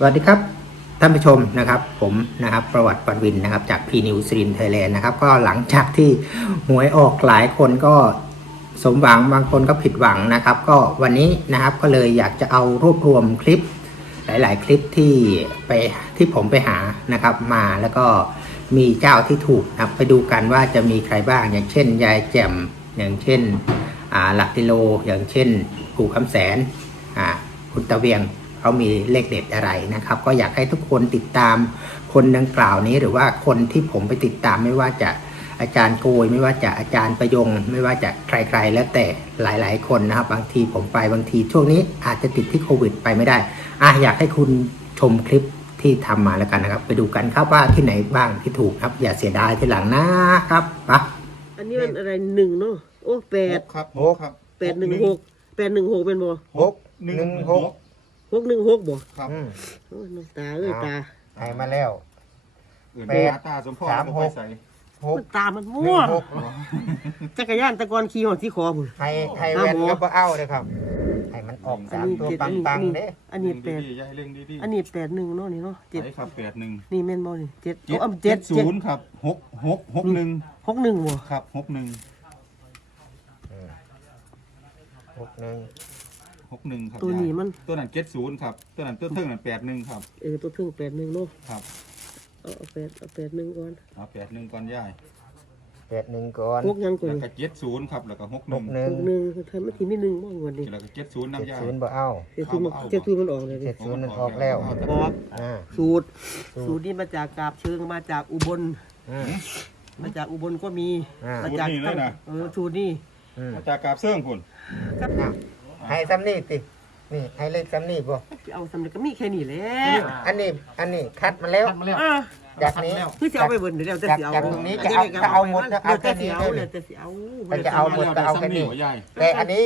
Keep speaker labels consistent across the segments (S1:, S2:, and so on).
S1: สวัสดีครับท่านผู้ชมนะครับผมนะครับประวัติปันวินนะครับจากพีนิวซีรินไทยแลนด์นะครับก็หลังจากที่หวยออกหลายคนก็สมหวังบางคนก็ผิดหวังนะครับ ก็วันนี้นะครับก็เลยอยากจะเอารวบรวมคลิป หลาย ๆ คลิปที่ไปที่ผมไปหานะครับมาแล้วก็มีเจ้าที่ถูกนะครับไปดูกันว่าจะมีใครบ้าง อย่างเช่น ยายแจ่มอย่างเช่นหลักกิโล อย่างเช่นปู่คำแสนอ่าคุณตะเวียง เขามีเลขเด็ดอะไรนะครับ ก็อยากให้ทุกคนติดตามคนดังกล่าวนี้ หรือว่าคนที่ผมไปติดตามไม่ว่าจะอาจารย์โกยไม่ว่าจะอาจารย์ประยง ไม่ว่าจะใครๆ แล้วแต่หลายๆ คนนะครับ บางทีผมไปบางทีช่วงนี้อาจจะติดที่โควิดไปไม่ได้อะอยากให้คุณชมคลิปที่ทำมาแล้วกันนะครับ ไปดูกันครับว่าที่ไหนบ้างที่ถูกครับ อย่าเสียดายทีหลังนะครับไปะ
S2: อันนี้มันอะไรหนึ่งเนาะโอ้แปด
S3: ครับ
S1: หก
S3: ครับ
S2: แปดหนึ่งหกแปดหนึ่งหกเป็นบ่
S1: หก
S3: หนึ่ง
S1: หนึ่งหก
S2: หกหนึ่งหกบ่
S3: ครับ
S1: อืม
S2: โอ้ยน้ำตาเอ้ยตา
S1: ให้มาแล้ว
S3: อื่น
S1: แปด
S3: ตาตาสมพร
S1: สาม
S3: เอ
S1: ห
S3: ไป
S1: ก
S3: ใส่
S1: หก
S2: มันตามัน
S1: ห
S2: มั่ว
S1: นึ่งหก
S2: จักรยานแตะกอนขี่หอดที่คอพุ่น
S1: ให้ให้แวนก็บ่เอาเลยครับ ให้มันออก
S2: อัน
S1: สาม
S2: นี้
S1: ตัว
S2: เจ็ด
S1: ปั
S2: อัน
S1: ง
S2: นี้
S1: ปัง
S2: อัน
S1: ๆ
S2: นี้
S1: เด้
S2: อันนี้แปด
S3: ดีๆอย่าให้เร่งดีๆ
S2: อันนี้แปดหนึ่งเนาะนี่เนาะเจ็ด
S3: ใช่ครับแปดหนึ่ง
S2: นี่แม่นบ่นี่เจ็ด
S3: เจ็
S2: โอ้
S3: ด
S2: อะเจ็ด
S3: ศู
S2: เจ็ด
S3: นย์ครับหกหกหกหนึ่ง
S2: หกหนึ่งบ่
S3: ครับหกหนึ่ง
S1: อืมหกหนึ่ง
S3: หกหนึ่งครับ
S2: ตัวนี้มัน
S3: ตัวนั้นเจ็ดศูนย์ครับ ตัวนั้นตัวเทิงนั้นแปดหนึ่งครับ
S2: เออตัวถึงแปดหนึ่งเนาะ
S3: ครับ
S2: เอาเอาแปดเอาแปดหนึ่งก่อน
S3: เอาแปดหนึ่งก่อนย่าย
S1: แปดหนึ่งก่อน
S2: หกยังก่อน
S3: แล้วก็เจ็ดศูนย์ครับ แล้วก็หกห
S1: ห
S3: นึ่
S1: ก
S3: ง
S1: หนึ่
S2: ห
S1: ง
S2: กหนึ่งทำมาทีไม่หนึ่งบ่งวดนี้
S3: แล้วก็เจ็ดศูนย์
S1: เจ็ด
S3: น้ำย่าย
S1: ศูนย์บ่เอา
S2: เจ็ดศูนย์มันเจ็ดศูนย์มันออกเลยดิ
S1: เจ็ดศูนย์มันออกแล้ว
S2: บอก
S1: อ่า
S2: สูตร
S1: สูตร
S2: สูตรนี้มาจากกาบเชิงมาจากอุบล
S1: อืม
S2: มาจากอุบลก็มี
S1: อ่าม
S2: มาจากเออสูตรนี่
S1: อืม
S3: มาจากกราบเสื่องคุณ
S1: อะ ให้ซ้ำนี่ตินี่ให้เลขซ้ำนี่บ่
S2: เอาสำเร็จก็มีแค่นี้แหละ
S1: อันนี้อันนี้คัดมาแล้ว
S2: อ่า
S1: จากนี้
S2: คือจะเอาไปเบิ่นเดี๋ยวจะเสียเอา
S1: จากตรงนี้จะเอาจะเอาหมดจะเอาแค่นี้
S2: เดี๋ยว
S1: เลย
S2: จะเสียเอา
S1: มันจะเอาหมดก็เอาแค่นี้
S3: หัวย่าย
S1: แต่อันนี้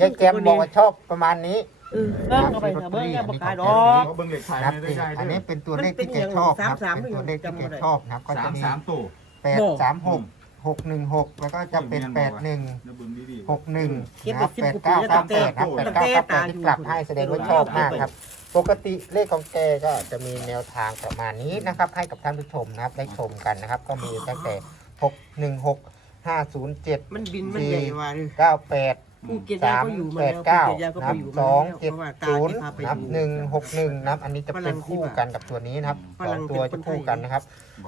S1: ยายแจมบอกว่าชอบประมาณนี้
S2: เออเบิ่งเอาไปเบิ่งแกบ่ขายดอก
S3: เขาเบิ่งเลขขาย
S1: ครับ
S3: ให้ได้ย่าย
S1: อัน
S3: เด้
S1: นี้
S3: อ
S1: เป็นตัวเลขที่แกชอบครับเป็นตัวเลขที่แกชอบนะครับก็
S3: สา
S1: จะ
S3: ม
S1: มี
S3: สามตัว
S1: แปดสามหก หกหนึ่งหกแล้วก็จะเป็นแปดหนึ่ง
S3: แล้วเบิ่งดีๆ
S1: หกหนึ่งนะครับแปดเก้าเก้าแปดครับแปดเก้าเก้าแปดที่กลับให้แสดงว่าชอบมากครับ ปกติเลขของแกก็จะมีแนวทางประมาณนี้นะครับ ให้กับท่านผู้ชมนะครับได้ชมกันนะครับ ก็มีตั้งแต่หกหนึ่งหกห้าศูนย์เจ็ด
S2: มันบินมันใหญ่ว่านี่
S1: เก้าแปด
S2: ภูเก็ตยา
S1: สาม
S2: ก็อยู่มา
S1: แป
S2: แล้
S1: ด
S2: ว
S1: เก้า
S2: ภูเก็ตยาก็
S1: นั
S2: ไป
S1: บ
S2: อยู่
S1: ส
S2: มา
S1: อง
S2: แล้ว
S1: เจ็ด
S2: เพราะว่าตา
S1: ศูนย์
S2: ที่พาไปอ
S1: นับ
S2: ยู่
S1: หนึ่งหกหนึ่งนับ อันนี้จะเป็น
S2: ฝรั่งที่
S1: คู่
S2: ว่า
S1: กันกับตัวนี้นะครับ
S2: ฝ
S1: สอ
S2: รั่
S1: ง
S2: ง
S1: ตัว
S2: เป็น
S1: จะ
S2: คนไทย
S1: คู่กันนะครับ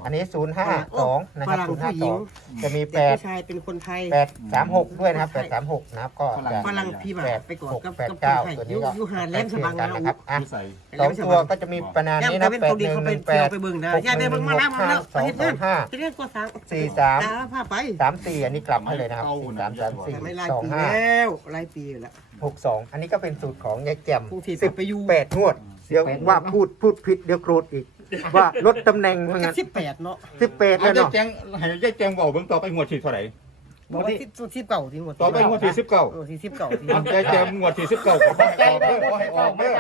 S1: อันนี้ศูนย์ห้าสองนะครับ
S2: ฝรั่ง
S1: ศูนย์ห้า
S2: ผู้หญิ
S1: ส
S2: ง
S1: องจะมี
S2: เด็
S1: แป
S2: ก
S1: ด
S2: ผู้ชายเป็นคนไทย
S1: แปดสามหกด้วยนะครับแปดสามหกนะครับก็จะ
S2: ฝรั่งพี่บ่า
S1: แปด
S2: ไปก่อน
S1: หก
S2: กับ
S1: แปด
S2: กับคน
S1: เก้า
S2: ไทย
S1: ตัว
S2: อ
S1: นี้
S2: ยู่
S1: ก็
S2: อยู่หาดแหลมฉบัง
S1: กั
S2: แล้
S1: น
S2: ว
S1: นะครับอะ
S3: ที่ใส่
S1: สองตัวก็จะมีประมาณ
S2: ย่ำ
S1: นี้
S2: แต่
S1: นะ
S2: เป็น
S1: แป
S2: ตั
S1: ด
S2: ว
S1: ห
S2: ดี
S1: นึ่ง
S2: เขา
S1: ห
S2: ไป
S1: นึ่งแป
S2: เที่ยว
S1: ด
S2: ไปเบิ่งนะ
S1: หก
S2: ย่าไป
S1: หนึ่
S2: เบิ่ง
S1: ง
S2: มา
S1: ห
S2: แล้ว
S1: ก
S2: มา
S1: ห้า
S2: แล้ว
S1: สอง
S2: เฮ็ด
S1: ส
S2: งา
S1: อนงห้า
S2: จะเรียกก็สาม
S1: สี่สาม
S2: ตาพาไป
S1: สามสี่อันนี้กลับให้เลยนะครับสี่สามสามสี่
S2: แต่ไม่หลาย
S1: สอง
S2: ปี
S1: ห้า
S2: แล้วหลายปีแล้ว
S1: หกสองอันนี้ก็เป็นสูตรของยายแจ่ม
S2: กรุงเทพ
S1: สิบ
S2: ไปอยู่
S1: แปดงวด เดี๋ยวว่าพูดพูดผิดเดี๋ยวโกรธอีก ว่าลดตำแหน่ง
S2: มัน
S1: เพื่
S2: ก็
S1: อน
S2: สิบแปดเนาะ
S1: สิบแปด
S3: เอา
S1: แล้ว
S3: ยาย
S1: เนาะ
S3: แจงให้ยายแจงบอกเบิ่งต่อไปงวดที่เท่าไหร่
S2: บอกว่าสิบสิบเก่าที่หมด
S3: ต่อไปงวดที่สิบเก้า
S2: เออที่สิบเก่าที่
S3: มันใจแจงงวดที่สิบเก้าขอให้ออกเด้อขอให้ออกเด้อ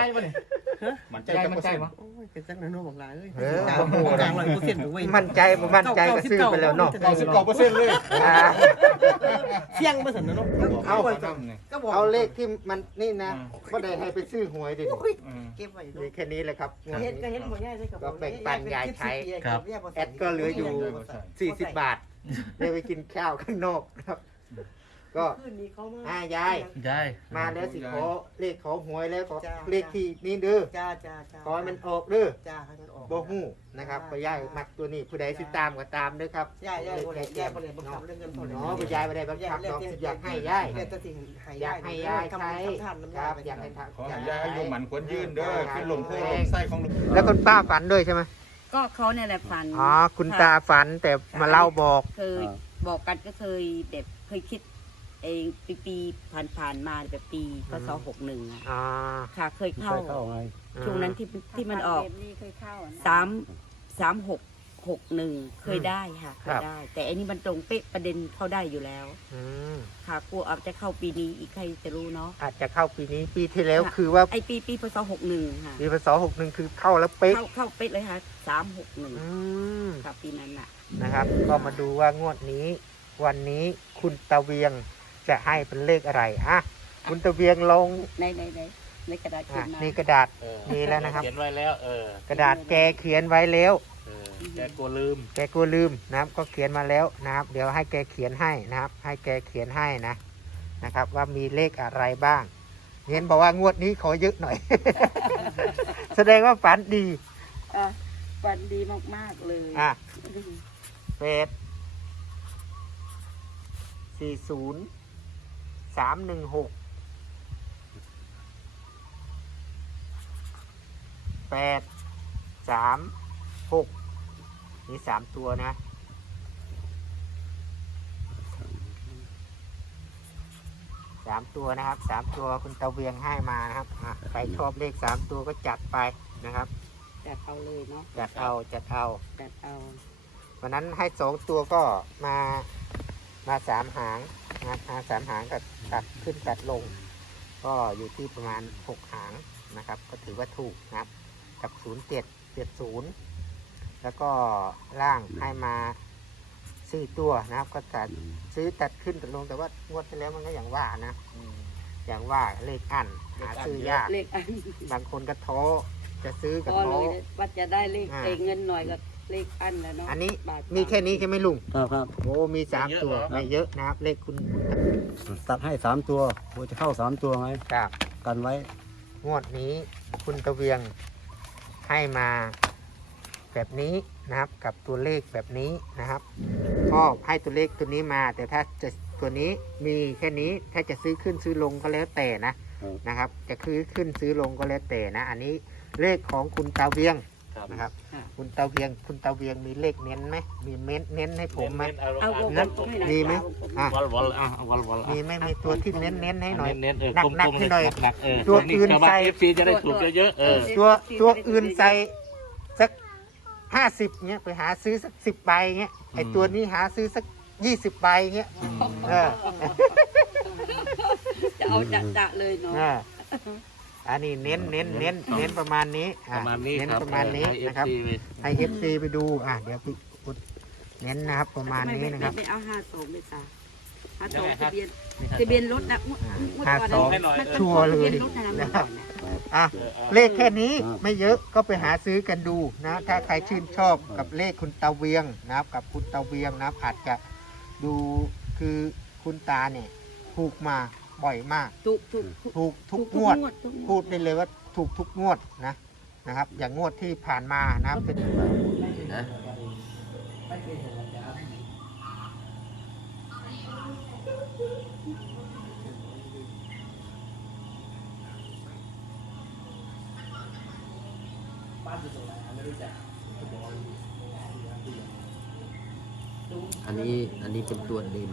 S3: มันใจจะมันใจ
S2: โอ้ยเป็นจังนั้นเนาะบอกหลายเอ้ย
S1: เออ
S2: กลาง
S1: โอ้โห
S2: กลางร้อยเปอร์เซ็นต์เลยเว้ย
S1: มั่นใจบ่มั่นใจก็ซื้อไปแล้วเนาะ
S3: เก้าสิบเก้าเปอร์เซ็นต์เลย
S1: อ่า
S2: เสี่ยงมาสันนะเนาะ
S1: เอา
S2: ก็บอก
S1: เอาเลขที่มันนี่นะก็ได้ให้ไปซื้อหวยดิ
S2: โอ้ยเก็บไว้เนาะ
S1: มีแค่นี้เลยครับงวด
S2: เห็นก็
S1: นี้
S2: เห็นบ่ย่ายเลยครับ
S1: ก็แบ่งปันยายใช้
S2: ครับ
S1: แอดก็เหลืออยู่ 40 บาทได้ไปกินข้าวข้างนอกครับ ก็
S2: คืนนี้เขามา
S1: อ่ายาย
S4: ยาย
S1: มาแล้วสิขอเลขขอหวยแล้วขอ
S2: จ้า
S1: เลขที่นี่เด้อ
S2: จ้าจ้าจ้า
S1: ขอให้มันออกเด้อ
S2: จ้าให้มันออก
S1: บ่ฮู้นะครับก็ยายมักตัวนี้ผู้ใดสิตามก็ตามเด้อครับ
S2: ย่าย่าบ่ได้
S1: เลข
S2: ย่า
S1: แจ่ม
S2: บ่ได้บังคับเรื่องเงินเท่าไหร่
S1: เนาะบ่ยายบ่ได้บังคับน้องสิอยากให้ยาย
S2: แต่จะสิ่งให้
S1: อยายา
S2: ก
S1: ให้ยายใช้
S2: ทำน้ำ
S1: ค
S2: ยา
S1: รับ
S2: ไป
S1: อยากให้ท
S3: ขอให้ยายอายุหมันควรยืนเด้อขึ้นลงโพลงไส้ของลูกำ
S1: แล้วคุณป้าฝันด้วยใช่ไหม
S5: ก็เขาเนี่ยแหละฝัน
S1: อ๋อคุณตาฝันแต่มาเล่าบอก
S5: เคยบอกกันก็เคยแบบเคยคิดเองปีปีผ่านผ่านๆมาแบบปีพศหกหนึ่งอะ
S1: อ๋อ
S5: ค่ะ เคยเข้าช่วงนั้นที่ที่มันออก
S6: นี่เคยเข้าอะนะ
S5: สามสามหกหกหนึ่งเคยได้ค่ะเคยได้ แต่อันนี้มันตรงเป๊ะประเด็นเข้าได้อยู่แล้ว
S1: อืม
S5: ค่ะกลัวอาจจะเข้าปีนี้อีกใครจะรู้เนาะ
S1: อาจจะเข้าปีนี้ปีที่แล้วคือว่า
S5: ไอปีปีพศหกหนึ่งค่ะ
S1: ปีพศหกหนึ่งคือเข้าแล้วเป๊ะ
S5: เข้าเข้าเป๊ะเลยค่ะสามหกหนึ่ง
S1: อืม
S5: ค่ะปีนั้นน่ะ
S1: นะครับ ก็มาดูว่างวดนี้ วันนี้คุณตะเวียง จะให้เป็นเลขอะไรอะคุณตะเวียงลอง
S5: ในในในในกระดาษเขี
S1: อะ
S5: ยนมา
S1: นี่กระดาษ
S3: เออ
S1: มีแล้วนะครับ
S3: เขียนไว้แล้ว เออ ก
S1: ระดาษแกเขียนไว้แล้ว
S3: เออแกกลัวลืม
S1: แกกลัวลืมนะครับ ก็เขียนมาแล้วนะครับ เดี๋ยวให้แกเขียนให้นะครับ ให้แกเขียนให้นะนะครับ ว่ามีเลขอะไรบ้างเห็นบอกว่างวดนี้ขอเยอะหน่อย แสดงว่าฝันดี
S5: อะฝันดีมากๆเลย
S1: อะเป็ดสี่ศูนย์ สามหนึ่งหกแปดสามหกนี่สามตัวนะ สามตัวนะครับ สามตัวคุณตะเวียงให้มานะครับอะใครชอบเลขสามตัวก็จัดไปนะครับ
S5: จัดเอาเลยเนาะ
S1: จัดเอา จัดเอา
S5: จัดเอา
S1: วันนั้นให้สองตัวก็มา มาสามหางนะมาสามหางก็ ตัดขึ้นตัดลง ก็อยู่ที่ประมาณหกหางนะครับ ก็ถือว่าถูกนะครับ กับศูนย์เจ็ดเจ็ดศูนย์แล้วก็ล่างให้มาสี่ตัวนะครับ ก็ตัดซื้อตัดขึ้นตัดลงแต่ว่างวดที่แล้วมันก็อย่างว่านะ
S3: อืม
S1: อย่างว่าเลขอันหาซื้อยาก
S5: เลขอัน
S1: บางคนก็ท้อจะซื้อก็
S5: พอ
S1: ท้
S5: เล
S1: อ
S5: ยว่าจะได้เลข
S1: อ่า
S5: เองเงินหน่อยก็ เลขอันแล้วเนาะ
S1: อันนี้
S5: บาท
S1: มีแค่นี้ใช่ไหมลุง
S4: ครับครับ
S1: โอ้ มีสามตัวไม่เยอะนะครับ เลขคุณ
S4: ตัดให้สามตัวโอ้จะเข้าสามตัวไหม
S1: กับ
S4: กันไว้
S1: งวดนี้คุณตะเวียงให้มาแบบนี้นะครับ กับตัวเลขแบบนี้นะครับก็ให้ตัวเลขตัวนี้มา แต่ถ้าจะตัวนี้มีแค่นี้ถ้าจะซื้อขึ้นซื้อลงก็แล้วแต่นะนะครับ จะซื้อขึ้นซื้อลงก็แล้วแต่นะ อันนี้เลขของคุณตาเวียง
S3: ครับ
S1: นะครับ
S5: ค่ะ
S1: คุณตาเวียง คุณตาเวียงมีเลขเน้นไหมมีเม้นเน้นให้ผมไหม
S3: เน้นๆเอา
S5: เอาวง
S1: งั้น
S5: กลมให้หน่อย
S1: มีไหม
S5: วงกล
S1: อะ
S3: วอลวอลอะวอลวอล
S1: มีไหมมีตัวที่เน้นเน้นๆให้หน่อย
S3: เน้นๆเออ
S1: หนัก
S3: กลม
S1: หนัก
S3: ๆ
S1: ให้หน่อย
S3: หนักๆเออ
S1: ตัวอื่น
S3: ชาวบ้า
S1: ใส่
S3: เอฟซีจะได้ถูกเยอะๆเออ
S1: ตัวตัวอื่นใส่สักห้าสิบเงี้ยไปหาซื้อสักสิบใบเงี้ยไอ
S3: อืม
S1: ตัวนี้หาซื้อสักยี่สิบใบเงี้ยเออ
S5: จะเอาจะจะเลยเนาะ
S1: เออ อันนี้เน้นเน้นเน้นเน้นประมาณนี้
S3: ป
S1: อะ
S3: ระมาณนี้
S1: เน้น
S3: ครับ
S1: ประมาณนี้
S3: เออ
S1: นะครับ
S3: ให้ FC ไป
S1: ให้เอฟซีไปดูอะเดี๋ยวพี่อุดเน้นนะครับประมาณนี้นะครับ
S5: ไม่เอาห้าสองเลยจ้ะห้าส
S3: ยั
S5: องง
S3: ไงครั
S5: ทะ
S3: บ
S5: เบียนทะเบียนรถนะงวดงวดก่อน
S1: ห้าสอง
S3: ให้หน่อย
S5: มัน
S3: เออ
S1: ชัวร์เลย
S5: ทะบีนรถนะมันก่อนนะ
S1: อะ
S3: เออเอา
S1: เลขแค่นี้ไม่เยอะก็ไปหาซื้อกันดูนะ ถ้าใครชื่นชอบกับเลขคุณตาเวียงนะครับ กับคุณตาเวียงนะครับอาจจะดูคือคุณตาเนี่ยถูกมา บ่อยมาก
S5: ถูกถูกถูก
S1: ถูกทุกงวด
S5: ทุกง
S1: พู
S5: วด
S1: ดได้เลยว่าถูกทุกงวดนะนะครับ อย่างงวดที่ผ่านมานะครับเป็น
S6: อันนี้อันนี้เป็นตัวเด่น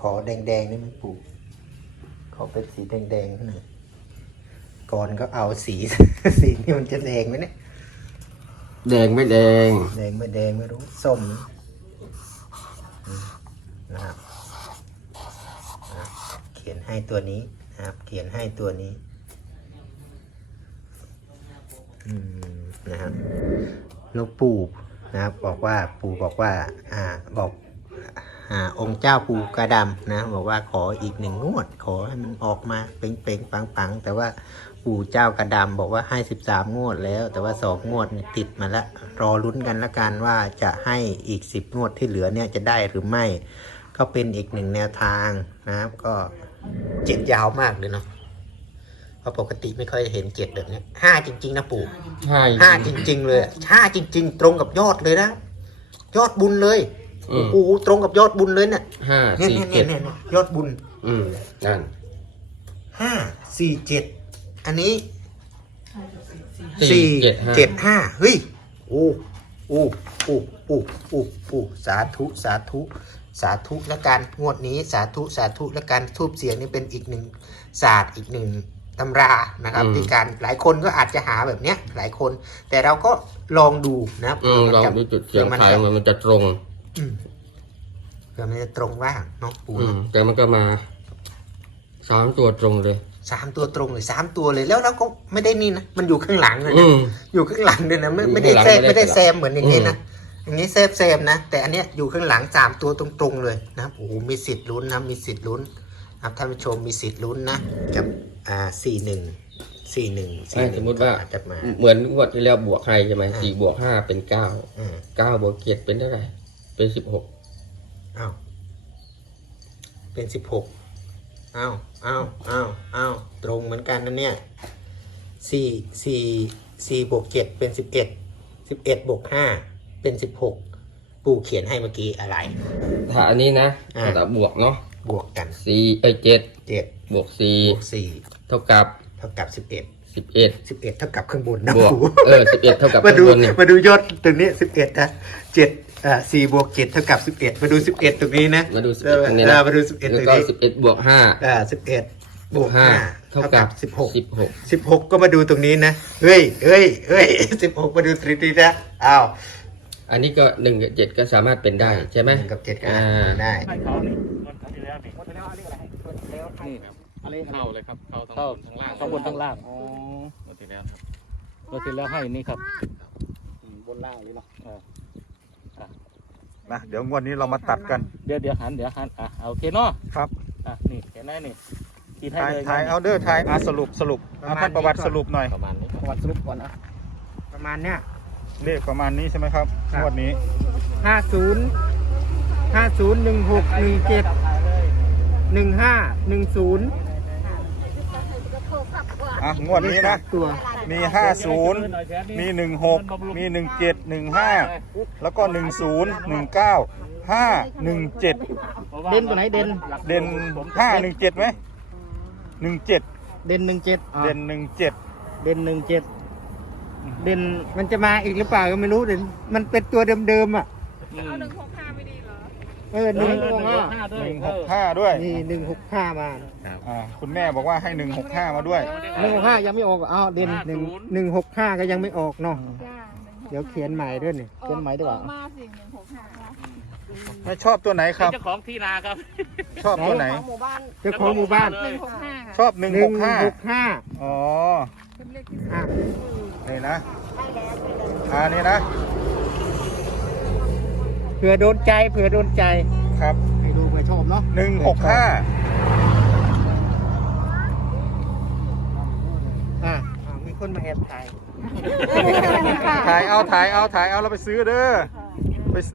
S1: ขอแดงๆได้ไหมปู่ขอเป็นสีแดงๆหน่อยก่อนก็เอาสี สีนี่มันจะแดงไหมเนี่ย
S6: แดงไม่แดง
S1: แดงไม่แดงไม่รู้ส้มอืมนะครับอะเขียนให้ตัวนี้นะครับ เขียนให้ตัวนี้อืมนะครับหลวงปู่นะครับบอกว่าปู่บอกว่า อ่าบอก อ่าองค์เจ้าปู่กระดำนะบอกว่าขออีกหนึ่งงวด ขอให้มันออกมาเป่งๆปังๆ แต่ว่าปู่เจ้ากระดำบอกว่าให้สิบสามงวดแล้ว แต่ว่าสองงวดเนี่ยติดมาแล้วรอลุ้นกันละกันว่าจะให้อีกสิบงวดที่เหลือเนี่ยจะได้หรือไม่ ก็เป็นอีกหนึ่งแนวทางนะครับ ก็เจ็ดยาวมากเลยเนาะพราะปกติไม่ค่อยเห็นเจ็ดแบบเนี้ยห้าจริง ๆ นะปู่
S6: ใช่
S1: ห้าจริง ๆ เลยห้าจริง ๆ ตรงกับยอดเลยนะยอดบุญเลย
S6: อืม
S1: โอ้โหตรงกับยอดบุญเลยเนี่ย
S6: ห้า
S1: เนี่ย
S6: สี่
S1: เนี่ย
S6: เจ็ด
S1: เนี่ยเนี่ยยอดบุญ
S6: อืมนั่น
S1: ห้าสี่เจ็ดอันนี้
S6: สี่เจ็ดห้า
S1: เจ็ดห้าเฮ้ยโอ้โอ้โอ้โอ้โอ้โอ้สาธุสาธุ สาธุและการงวดนี้สาธุสาธุและการทูบเสียงนี่เป็นอีกหนึ่งศาสตร์อีกหนึ่งตำรานะครับที่การหลายคนก็อาจจะหาแบบเนี้ยหลายคน แต่เราก็ลองดูนะครับ
S6: อืมลอง
S1: จะ
S6: ดูจุดเสียง
S1: ผื่อมัน
S6: ทาย
S1: จะ
S6: มันมันจะตรง
S1: อืม เผื่อมันจะตรงว่างเนาะปู
S6: อืมแต่มันก็มาสามตัวตรงเลย
S1: สามตัวตรงเลยสามตัวเลยแล้วเราก็ไม่ได้นี่นะมันอยู่ข้างหลังเลย
S6: อื
S1: นะ
S6: ม
S1: อยู่ข้างหลังเลยนะไม่
S6: อยู่
S1: ไม่ได้
S6: ข้างหลัง
S1: แซม
S6: ไม่
S1: ไม่
S6: ได้
S1: ได้แซมเหมือนอย่างนี้นะ
S6: อืม
S1: อย่างนี้แซมแซมนะแต่อันเนี้ยอยู่ข้างหลังสามตัวตรงๆเลยนะครับโอ้โหมีสิทธิ์ลุ้นนะมีสิทธิ์ลุ้นนะครับท่านผู้ชมมีสิทธิ์ลุ้นนะกับอ่าสี่หนึ่งสี่หนึ่ง
S6: ใช่สมมติว่า
S1: อาจจะมา
S6: เหมือนงวดที่แล้วบวกให้ใช่ไหม
S1: อ่า
S6: สี่บวกห้าเป็นเก้า
S1: อืม
S6: เก้าบวกเจ็ดเป็นเท่าไหร่ เป็นสิบหก
S1: อ้าวเป็นสิบหกอ้าวอ้าวอ้าวอ้าวตรงเหมือนกันนะเนี่ยสี่สี่สี่บวกเจ็ดเป็นสิบเอ็ดสิบเอ็ดบวกห้าเป็นสิบหกปู่เขียนให้เมื่อกี้อะไร
S6: ถ้าอันนี้นะ
S1: อ่า
S6: ถ้าบวกเนาะ
S1: บวกกัน
S6: สี่เอ้ยเจ็ด
S1: เจ็ด
S6: บวกสี่
S1: บวกสี่
S6: เท่ากับ
S1: เท่ากับสิบเอ็ด
S6: สิบเอ็ด
S1: สิบเอ็ดเท่ากับข้างบนนะ
S6: บวก
S1: ปู่
S6: เออสิบเอ็ดเท่ากับ
S1: มา
S6: ข้าง
S1: ดู
S6: บนเนี่ย
S1: มาดูยอดตรงนี้สิบเอ็ดนะเจ็ดอ่าสี่บวกเจ็ดเท่ากับสิบเอ็ดมาดูสิบเอ็ดตรงนี้นะ
S6: มาดูสิบ
S1: เอ
S6: เอ็ด
S1: อ
S6: ตรงนี้
S1: เอ
S6: นะ
S1: อมาดูสิบเอ็ด
S6: แล้
S1: ต
S6: ว
S1: รง
S6: ก็
S1: นี้
S6: สิบเอ็ดบวกห้า
S1: อ่าสิบเอ็ดบวกห้าเท่ากับสิบหก
S6: สิบหก
S1: สิบหกก็มาดูตรงนี้นะเฮ้ยเฮ้ยเฮ้ยสิบหกมาดูตรงนี้นะอ้าว
S6: อันนี้ก็หนึ่งกับเจ็ดก็สามารถเป็นได้ใช่ไหม
S1: นึ่งกับเจ็ดก็
S6: อ่า
S1: ได้
S3: ให้เขานี่งวดที่แล้วนี่งวดที่แล้วอันนี้อะไรนี่ อะไร
S7: เข้าเลยครับ เข้าทั้ง
S3: เข้า
S7: บนทั้งล่าง
S3: ข้างบนข้างล่างอ๋อ
S7: หมดที่แล้วครับ
S3: งวดที่แล้วให้นี่ครับ
S4: บนล่างเลยเนาะ
S8: นะเดี๋ยวงวดนี้เรามาตัดกัน
S3: เดี๋ยวเดี๋ยวหันเดี๋ยวหันอะโอเคเนาะ
S8: ครับ
S3: อะนี่เห็นไหมนี่ขีดให้
S8: ถ่าย
S3: เลย
S8: ถ่ายเอาเดอร์ถ่ายอาสรุปสรุปอะท่านประวัติสรุปหน่อย
S7: ประมาณนี้ครับ
S3: ประวัติสรุปก่อนนะ
S1: ประมาณเนี้ย
S8: เลขประมาณนี้ใช่ไหมครับ
S1: ครับ
S8: งวดนี้
S1: ห้าศูนย์ห้าศูนย์หนึ่งหกหนึ่งเจ็ดหนึ่งห้าหนึ่งศูนย์
S8: อะงวดนี้นะ
S1: ตัว
S8: มี 50 มี 16 มี 17 15 แล้วก็ 10 19 5 17
S3: เด่นตัวไหนเด่น
S8: เด่น 5 17ไหม17
S3: เด่นหนึ่งเจ็ด
S8: เด่น 17
S3: เด่นหนึ่งเจ็ด
S1: เด่นมันจะมาอีกหรือเปล่าก็ไม่รู้เด่นมันเป็นตัวเดิมๆอะ
S3: เอาหนึ่งหกห้า ไม่ดีเหรอ
S1: เออหนึ่งหกห้า
S8: 165ด้วย
S1: นี่หนึ่งหกห้ามา
S8: อ่าคุณแม่บอกว่าให้165มาด้วย
S1: หนึ่งหกห้ายังไม่ออกอ้าวเด่นหนึ่งหนึ่งหกห้าก็ยังไม่ออกเนาะเดี๋ยวเขียนใหม่ด้วยนี่
S3: เขียนไหมดีกว่า
S9: มาสิหนึ่งหกห้านะ
S8: ไม่ชอบตัวไหนครับ
S3: เจ้าของที่นาครับ
S8: ชอบตัวไหน
S2: ของหมู่บ้าน
S1: เจ้าของหมู่บ้าน
S9: หนึ่งหกห้าค่ะ
S8: ชอบ
S1: หนึ่งหก
S8: 165
S1: ห้า
S8: อ๋อ
S9: เป็นเลขที่
S1: อะ
S8: นี่นะอ่านี่นะ
S1: เผื่อโดนใจเผื่อโดนใจ
S8: ครับ
S1: ให้ดูเผื่อชอบเนาะ
S8: หนึ่งหกห้า
S1: อะอะมีคนมาแอบถ่าย
S8: ถ่ายเอาถ่ายเอาถ่ายเอาเราไปซื้อเด้อ